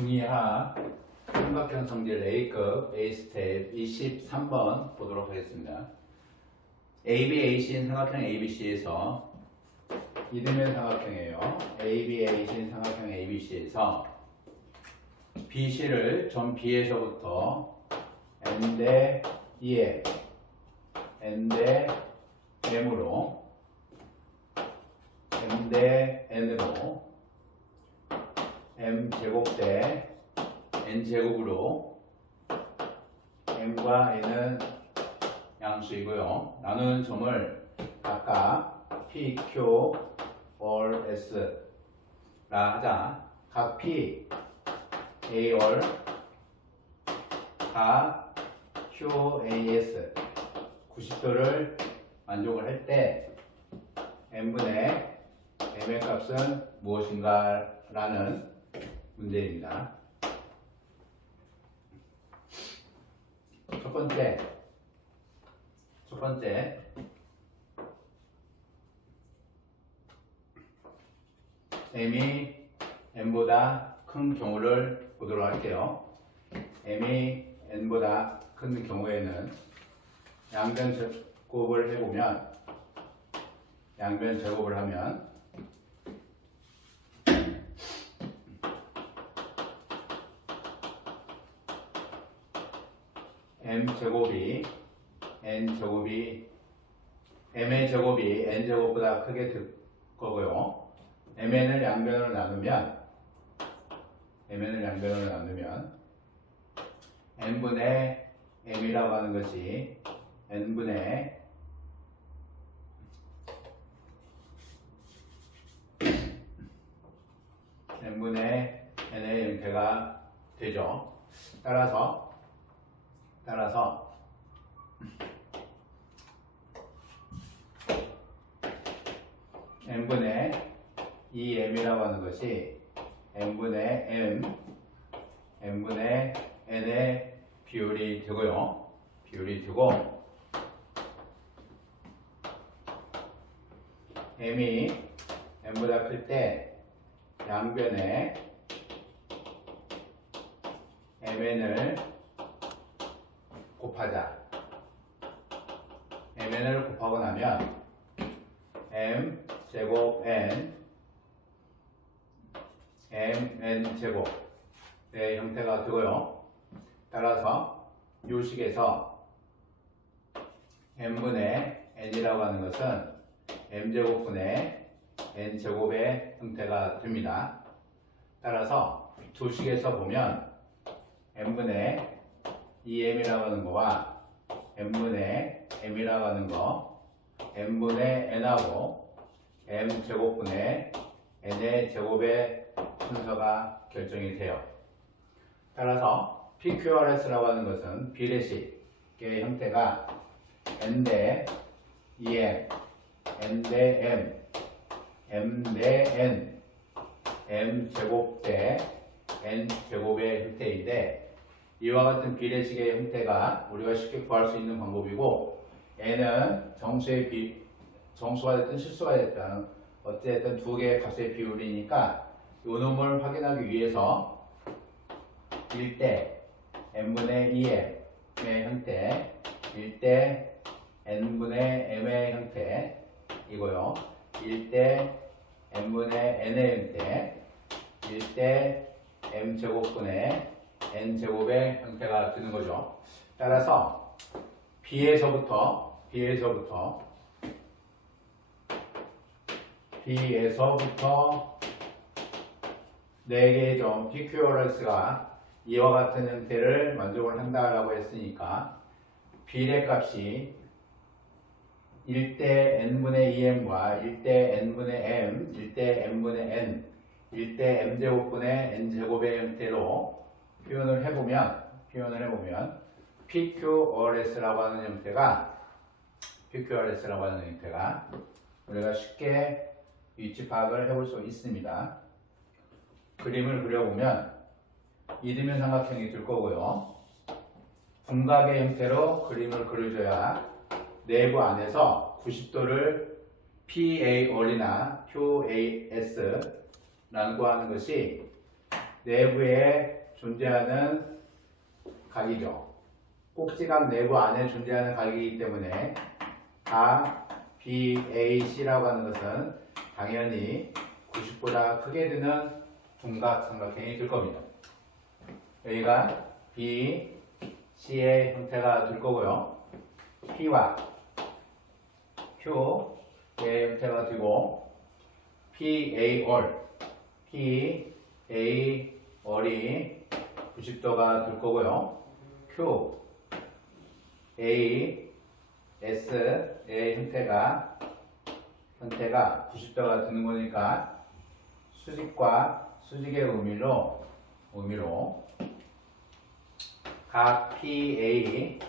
중2하 삼각형 성질 A급 A스텝 23번 보도록 하겠습니다. ABAC인 삼각형 ABC에서 이등변 삼각형이에요. ABAC인 삼각형 ABC에서 BC를 점 B에서부터 N 대 EM, N 대 M으로 M 대 N으로 M제곱 대 N제곱으로 M과 N은 양수이고요. 나누는 점을 각각 P, Q, R, S라 하자. 각 P, A, R, 각 Q, A, S 90도를 만족을 할 때 N분의 M의 값은 무엇인가 라는 문제입니다. 첫 번째 M이 N보다 큰 경우를 보도록 할게요. M이 N보다 큰 경우에는 양변 제곱을 해보면 양변 제곱을 하면 M제곱이 M의 제곱이 N제곱보다 크게 될 거고요. MN을 양변으로 나누면 N분의 M이라고 하는 것이 N분의 N의 형태가 되죠. 따라서 N분의 이 M이라고 하는 것이 N분의 N의 비율이 되고요. M이 N보다 클 때 양변에 MN을 곱하자. MN을 곱하고 나면 M 제곱 N MN 제곱의 형태가 되고요. 따라서 이 식에서 M분의 N이라고 하는 것은 M제곱분의 N제곱의 형태가 됩니다. 따라서 두 식에서 보면 M분의 2M이라고 하는 거와 M분의 M이라고 하는 거 M분의 N하고 M제곱분의 N의 제곱의 순서가 결정이 돼요. 따라서 PQRS라고 하는 것은 비례식의 형태가 N 대 EM, N 대 M, M 대 N, M제곱 대 N제곱의 형태인데 이와 같은 비례식의 형태가 우리가 쉽게 구할 수 있는 방법이고 N은 정수가 됐든 실수가 됐든 어쨌든 두 개의 값의 비율이니까 이 놈을 확인하기 위해서 1대 N분의 2M의 형태 1대 N분의 M의 형태이고요. 1대 N분의 N의 형태 1대 M제곱분의 N제곱의 형태가 되는 거죠. 따라서 B에서부터 4개의 점 PQRS가 이와 같은 형태를 만족을 한다라고 했으니까 비례값이 1대 N분의 2M과 1대 N분의 M, 1대 M분의 N, 1대 M제곱분의 N제곱의 형태로 표현을 해보면 PQRS라고 하는 형태가 우리가 쉽게 위치 파악을 해볼 수 있습니다. 그림을 그려보면 이등변 삼각형이 될 거고요. 분각의 형태로 그림을 그려줘야 내부 안에서 90도를 PAR이나 QAS라고 하는 것이 내부에 존재하는 각이죠. 꼭지각 내부 안에 존재하는 각이기 때문에 각 BAC라고 하는 것은 당연히 90보다 크게 드는 둔각 삼각형이 될 겁니다. 여기가 BC의 형태가 될 거고요. P와 Q의 형태가 되고 PAOR, PAOR이 90도가 될 거고요. QAS의 형태가 90도가 되는 거니까 수직과 수직의 의미로 각 PAOR,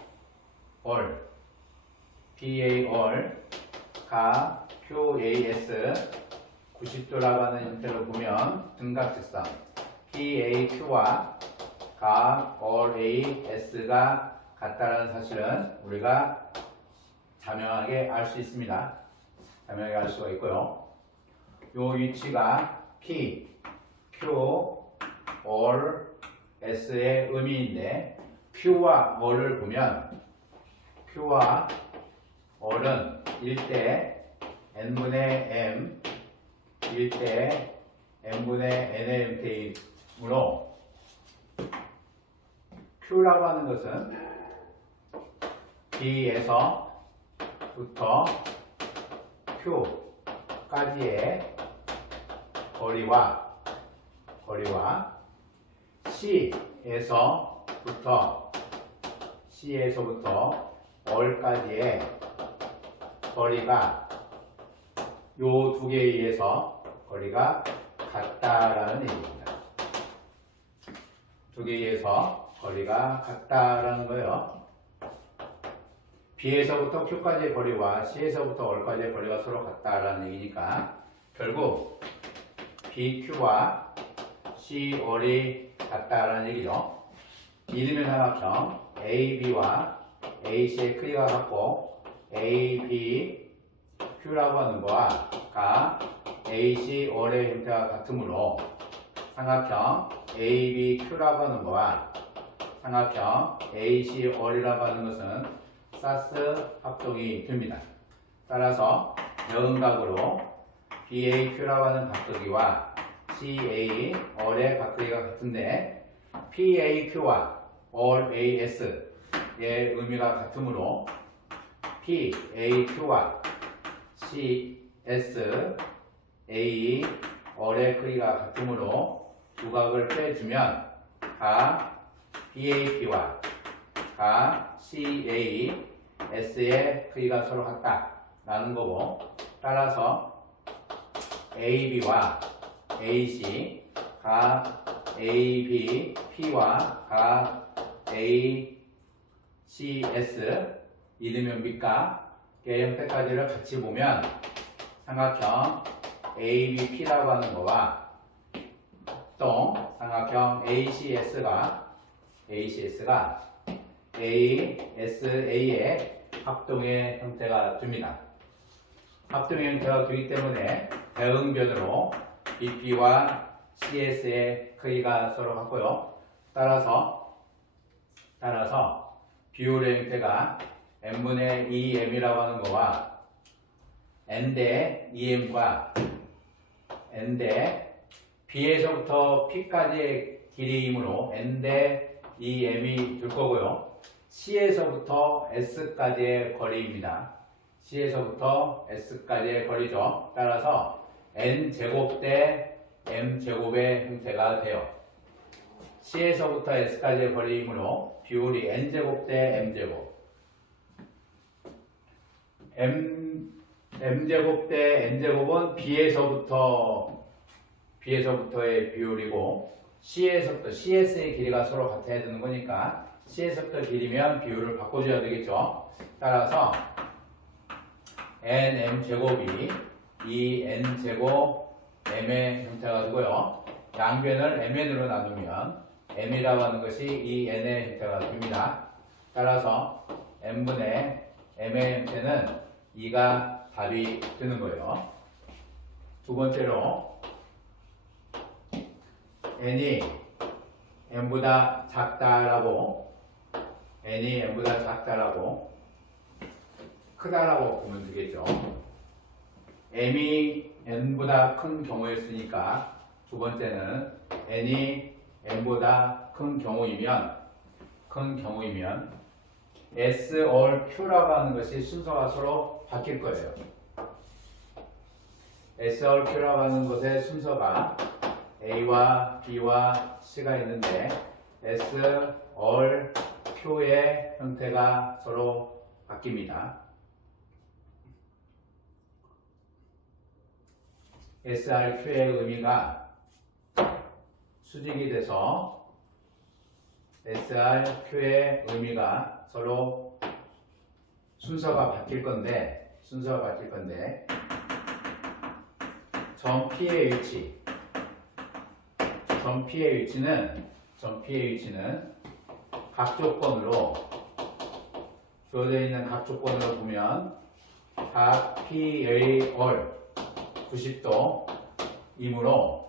각 QAS 90도라고 하는 형태로 보면 등각직선 PAQ와 각 RAS가 같다는 사실은 우리가 자명하게 알 수 있습니다. 자명하게 알 수가 있고요. 이 위치가 P, Q, R, S의 의미인데 Q와 R을 보면 Q와 R은 1대 N분의 M, 1대 N분의 N의 형태이므로 Q라고 하는 것은 B에서부터 Q까지의 거리와 C에서부터 R까지의 거리가 요 두 개에 의해서 거리가 같다라는 얘기입니다. 두 개에 의해서 거리가 같다라는 거예요. B에서부터 Q까지의 거리와 C에서부터 R까지의 거리가 서로 같다라는 얘기니까 결국 BQ와 CR이 같다라는 얘기죠. 이등변 삼각형 AB와 AC의 크기가 같고 ABQ라고 하는 거와 각 ACR의 형태가 같으므로 삼각형 ABQ라고 하는 거와 삼각형 ACR이라고 하는 것은 사스 합동이 됩니다. 따라서 여근각으로 BAQ라고 하는 각도기와 CAR의 각도기가 같은데 PAQ와 RAS의 의미가 같으므로 PAQ와 CSAR의 크기가 같으므로 두 각을 빼주면 각 BAP와 각 CAS의 크기가 서로 같다라는 거고 따라서 AB와 AC, 각 ABP와 각 ACS 이등변 밑각의 형태까지를 같이 보면 삼각형 ABP라고 하는 거와 합동 삼각형 ACS가 ASA의 합동의 형태가 됩니다. 합동의 형태가 되기 때문에 대응변으로 BP와 CS의 크기가 서로 같고요. 따라서 비율의 형태가 n분의 2m이라고 하는 거와 n대 2m과 n대 B에서부터 P까지의 길이이므로 n대 2m이 될 거고요. C에서부터 S까지의 거리입니다. C에서부터 S까지의 거리죠. 따라서 N제곱 대 M제곱의 형태가 돼요. C에서부터 S까지의 거리이므로 비율이 N제곱 대 M제곱. M제곱 대 N제곱은 B에서부터의 비율이고 C에서부터 CS의 길이가 서로 같아야 되는 거니까 C에서부터 길이면 비율을 바꿔줘야 되겠죠. 따라서 NM제곱이 2N제곱 M의 형태가 되고요. 양변을 MN으로 나누면 M이라고 하는 것이 2N의 형태가 됩니다. 따라서 N분의 M의 형태는 2가 답이 되는 거예요. 두 번째로 N이 n보다 작다라고 n이 n보다 작다라고 크다라고 보면 되겠죠. m이 n보다 큰 경우였으니까 두 번째는 n이 n보다 큰 경우이면 S or Q라고 하는 것이 순서가 서로 바뀔 거예요. S or Q라고 하는 것의 순서가 A와 B와 C가 있는데 S or Q의 형태가 서로 바뀝니다. SRQ의 의미가 수직이 돼서 SRQ의 의미가 서로 순서가 바뀔 건데 점 P의 위치는 각 조건으로 주어져 있는 각 조건으로 보면 각 P의 월 90도이므로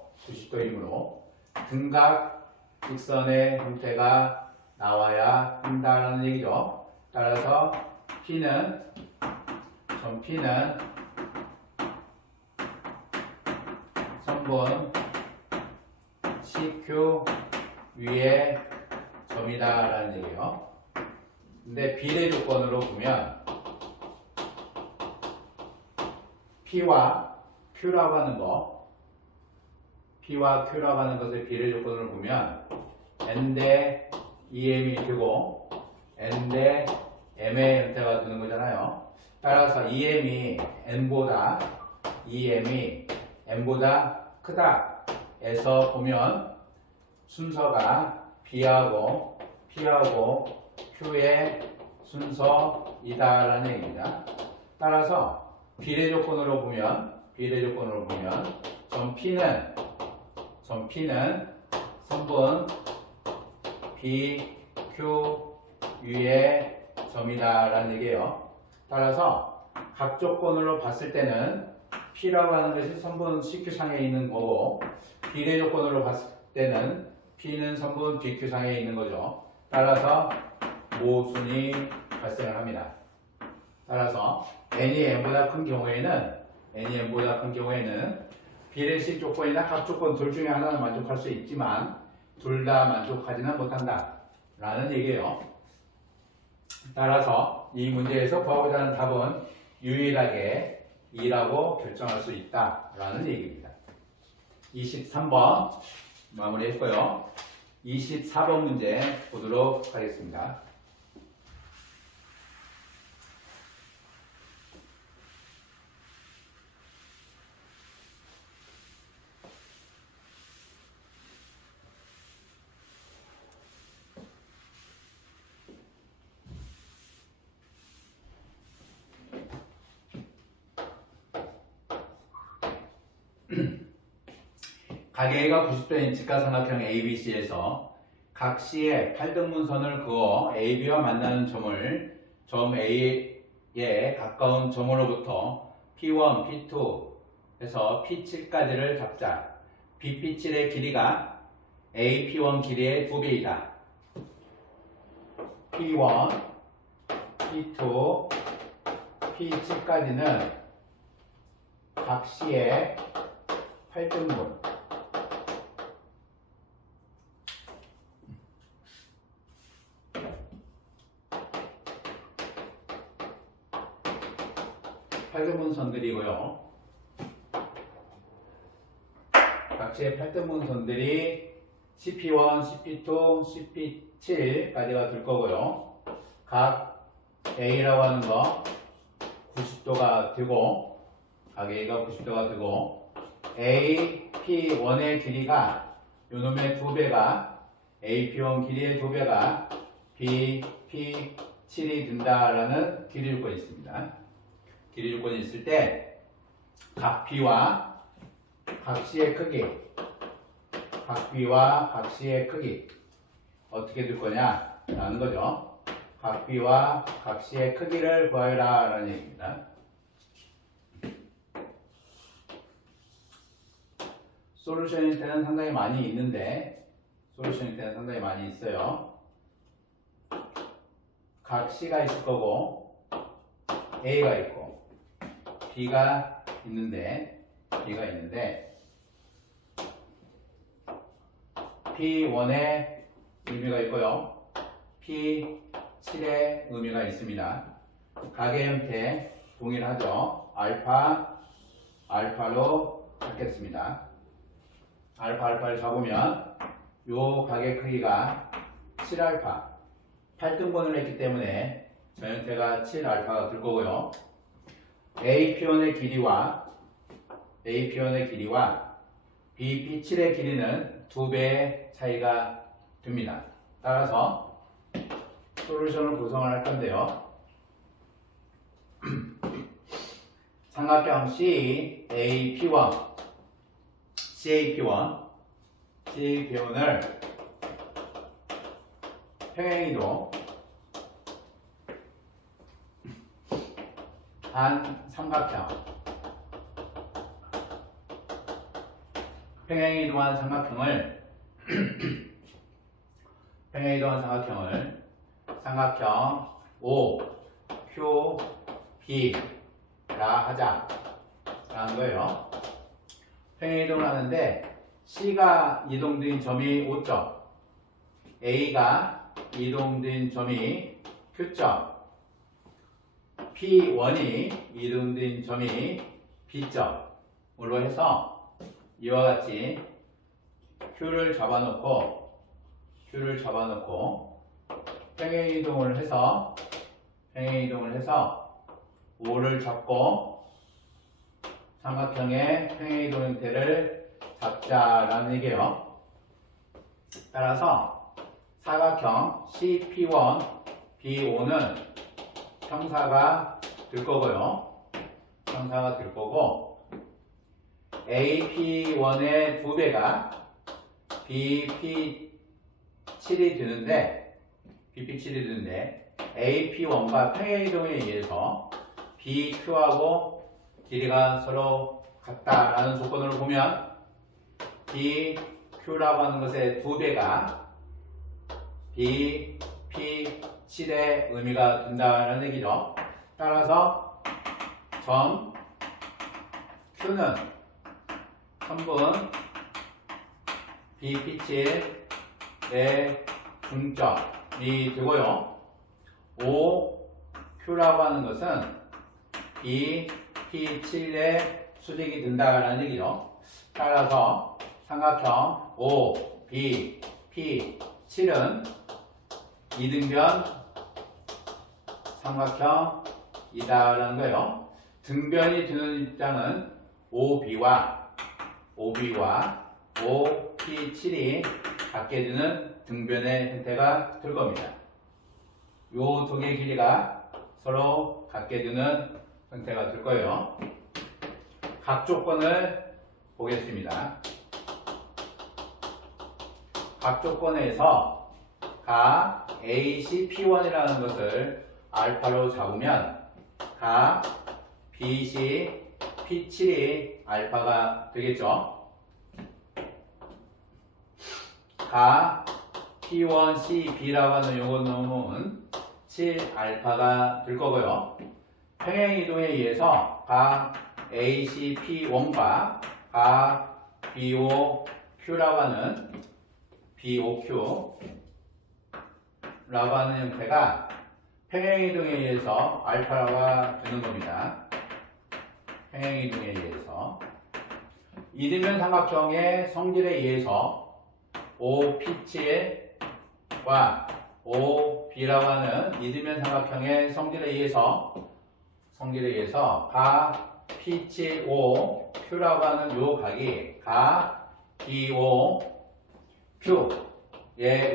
등각 직선의 형태가 나와야 한다는 얘기죠. 따라서 점 P는 선분 CQ 위의 점이다 라는 얘기예요. 근데 비례 조건으로 보면 P와 Q라고 하는 것의 비례 조건을 보면 n 대 EM이 되고 n 대 M의 형태가 되는 거잖아요. 따라서 EM이 N보다 크다 에서 보면 순서가 B하고 Q의 순서이다라는 얘기입니다. 따라서 비례 조건으로 보면 점 P는 선분 BQ 위의 점이다라는 얘기예요. 따라서 각 조건으로 봤을 때는 P라고 하는 것이 선분 CQ상에 있는 거고 비례 조건으로 봤을 때는 P는 선분 BQ상에 있는 거죠. 따라서 모순이 발생을 합니다. 따라서 n이 n보다 큰 경우에는 비례식 조건이나 각 조건 둘 중에 하나는 만족할 수 있지만 둘 다 만족하지는 못한다 라는 얘기예요. 따라서 이 문제에서 구하고자 하는 답은 유일하게 2라고 결정할 수 있다 라는 얘기입니다. 23번 마무리했고요. 24번 문제 보도록 하겠습니다. 각 A가 90도인 직각삼각형 ABC에서 각 C에 8등분선을 그어 AB와 만나는 점을 점 A에 가까운 점으로부터 P1, P2 해서 P7까지를 잡자. BP7의 길이가 AP1 길이의 2배이다. P1, P2, P7까지는 각 C의 8등분 8등분선들이고요. 각지의 8등분선들이 CP1, CP2, CP7까지가 될 거고요. 각 A라고 하는 거 90도가 되고 각 A가 90도가 되고 AP1의 길이가 요놈의 2배가 AP1 길이의 2배가 BP7이 된다라는 길이 조건이 있습니다. 길이 조건이 있을 때 각 B와 각 C의 크기 어떻게 될 거냐 라는 거죠. 각 B와 각 C의 크기를 구하여라 라는 얘기입니다. 솔루션일 때는 상당히 많이 있는데 솔루션일 때는 상당히 많이 있어요. 각 C가 있을 거고 A가 있고 B가 있는데 P1의 의미가 있고요. P7의 의미가 있습니다. 각의 형태 동일하죠. 알파로 잡겠습니다. 알파를 잡으면 요 각의 크기가 7알파 8등분을 했기 때문에 저 형태가 7알파가 될 거고요. AP1의 길이와 BP7의 길이는 2배의 차이가 됩니다. 따라서 솔루션을 구성을 할 건데요. 삼각형 CAP1을 평행이동 한 삼각형 평행이동한 삼각형을 삼각형 OQB라 하자라는 거예요. 평행이동을 하는데 C가 이동된 점이 O점, A가 이동된 점이 Q점, P1이 이동된 점이 B점으로 해서 이와 같이 Q를 잡아놓고 평행이동을 해서 O를 잡고 삼각형의 평행이동 형태를 잡자라는 얘기예요. 따라서 사각형 CP1, B5는 평사가 될 거고요. AP1의 2배가 BP7이 되는데 AP1과 평행이동에 의해서 BQ하고 길이가 서로 같다라는 조건으로 보면 BQ라고 하는 것의 2배가 BP7의 의미가 된다는 얘기죠. 따라서 점 Q는 선분 BP7의 중점이 되고요. OQ라고 하는 것은 BP7의 수직이 된다는 얘기죠. 따라서 삼각형 OBP7은 이등변 삼각형이다라는 거예요. 등변이 되는 입장은 OB와 OP7이 같게 되는 등변의 형태가 될 겁니다. 요 두 개의 길이가 서로 같게 되는 형태가 될 거예요. 각 조건을 보겠습니다. 각 조건에서 각 ACP1이라는 것을 알파로 잡으면 각 BCP7이 알파가 되겠죠. 각 P1CB라고 하는 요건 놈은 7알파가 될 거고요. 평행이동에 의해서 각 ACP1과 각 BOQ라고 하는 형태가 평행이동에 의해서 알파가 되는 겁니다. 평행이동에 의해서 이등변 삼각형의 성질에 의해서 OP7과 OB라고 하는 이등변 삼각형의 성질에 의해서 각 P7OQ라고 하는 요 각이 각 BOQ의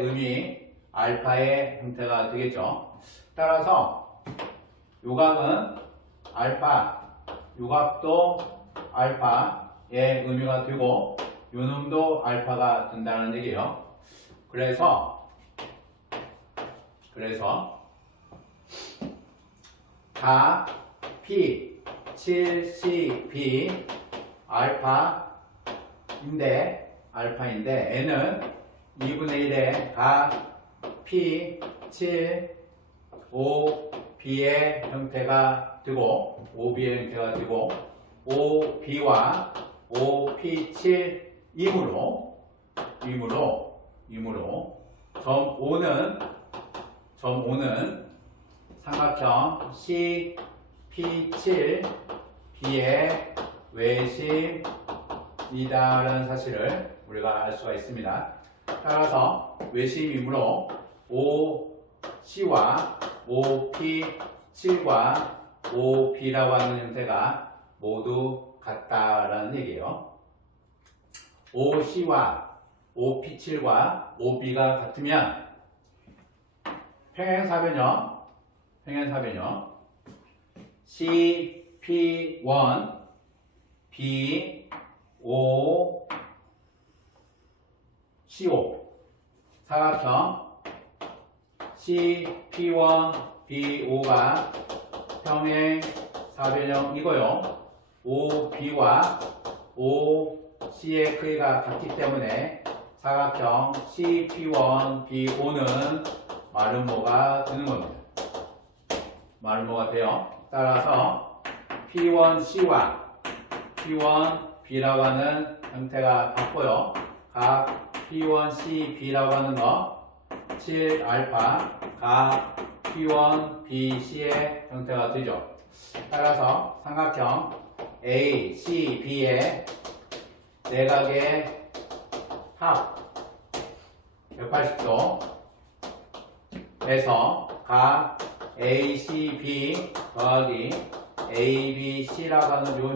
의미 알파의 형태가 되겠죠. 따라서 요 각은 알파, 요 각도 알파의 의미가 되고 요 놈도 알파가 된다는 얘기예요. 그래서 각 P7CB 알파인데 N은 2분의 1에 각 P, 7, O, B의 형태가 되고, OB의 형태가 되고, OB와 OP7 이므로 점 O는 삼각형 CP7 B의 외심이다라는 사실을 우리가 알 수가 있습니다. 따라서 외심이므로 OC와 OP7과 OB라고 하는 형태가 모두 같다라는 얘기예요. OC와 OP7과 OB가 같으면 평행사변형 CP1 B O CO 사각형 CP1 BO가 평행사변형이고요. OB와 OC의 크기가 같기 때문에 사각형 CP1 BO는 마름모가 되는 겁니다. 마름모가 돼요. 따라서 P1C와 P1B라고 하는 형태가 같고요. 각 P1CB라고 하는 거 7알파 각 P1BC의 형태가 되죠. 따라서 삼각형 ACB의 내각의 합 180도에서 각 ACB 더하기 ABC라고 하는 요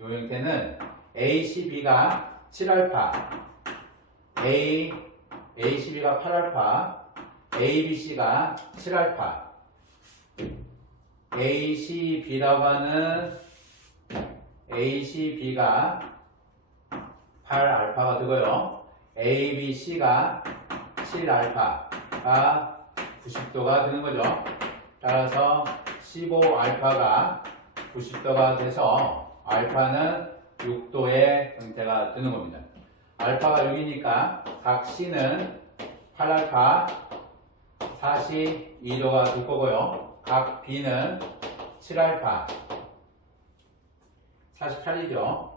형태는 ACB가 7알파, ACB가 8알파, ABC가 7알파, ACB라고 하는 ACB가 8알파가 되고요. ABC가 7알파가 90도가 되는 거죠. 따라서 15알파가 90도가 돼서 알파는 6도의 형태가 되는 겁니다. 알파가 6이니까 각 C는 8알파 42도가 될 거고요. 각 B는 7알파 48이죠.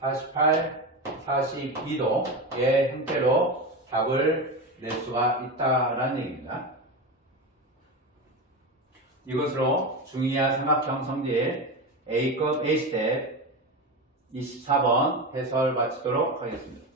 48, 42도의 형태로 답을 낼 수가 있다라는 얘기입니다. 이것으로 중2하 삼각형 성질 A급 A스텝 24번 해설 마치도록 하겠습니다.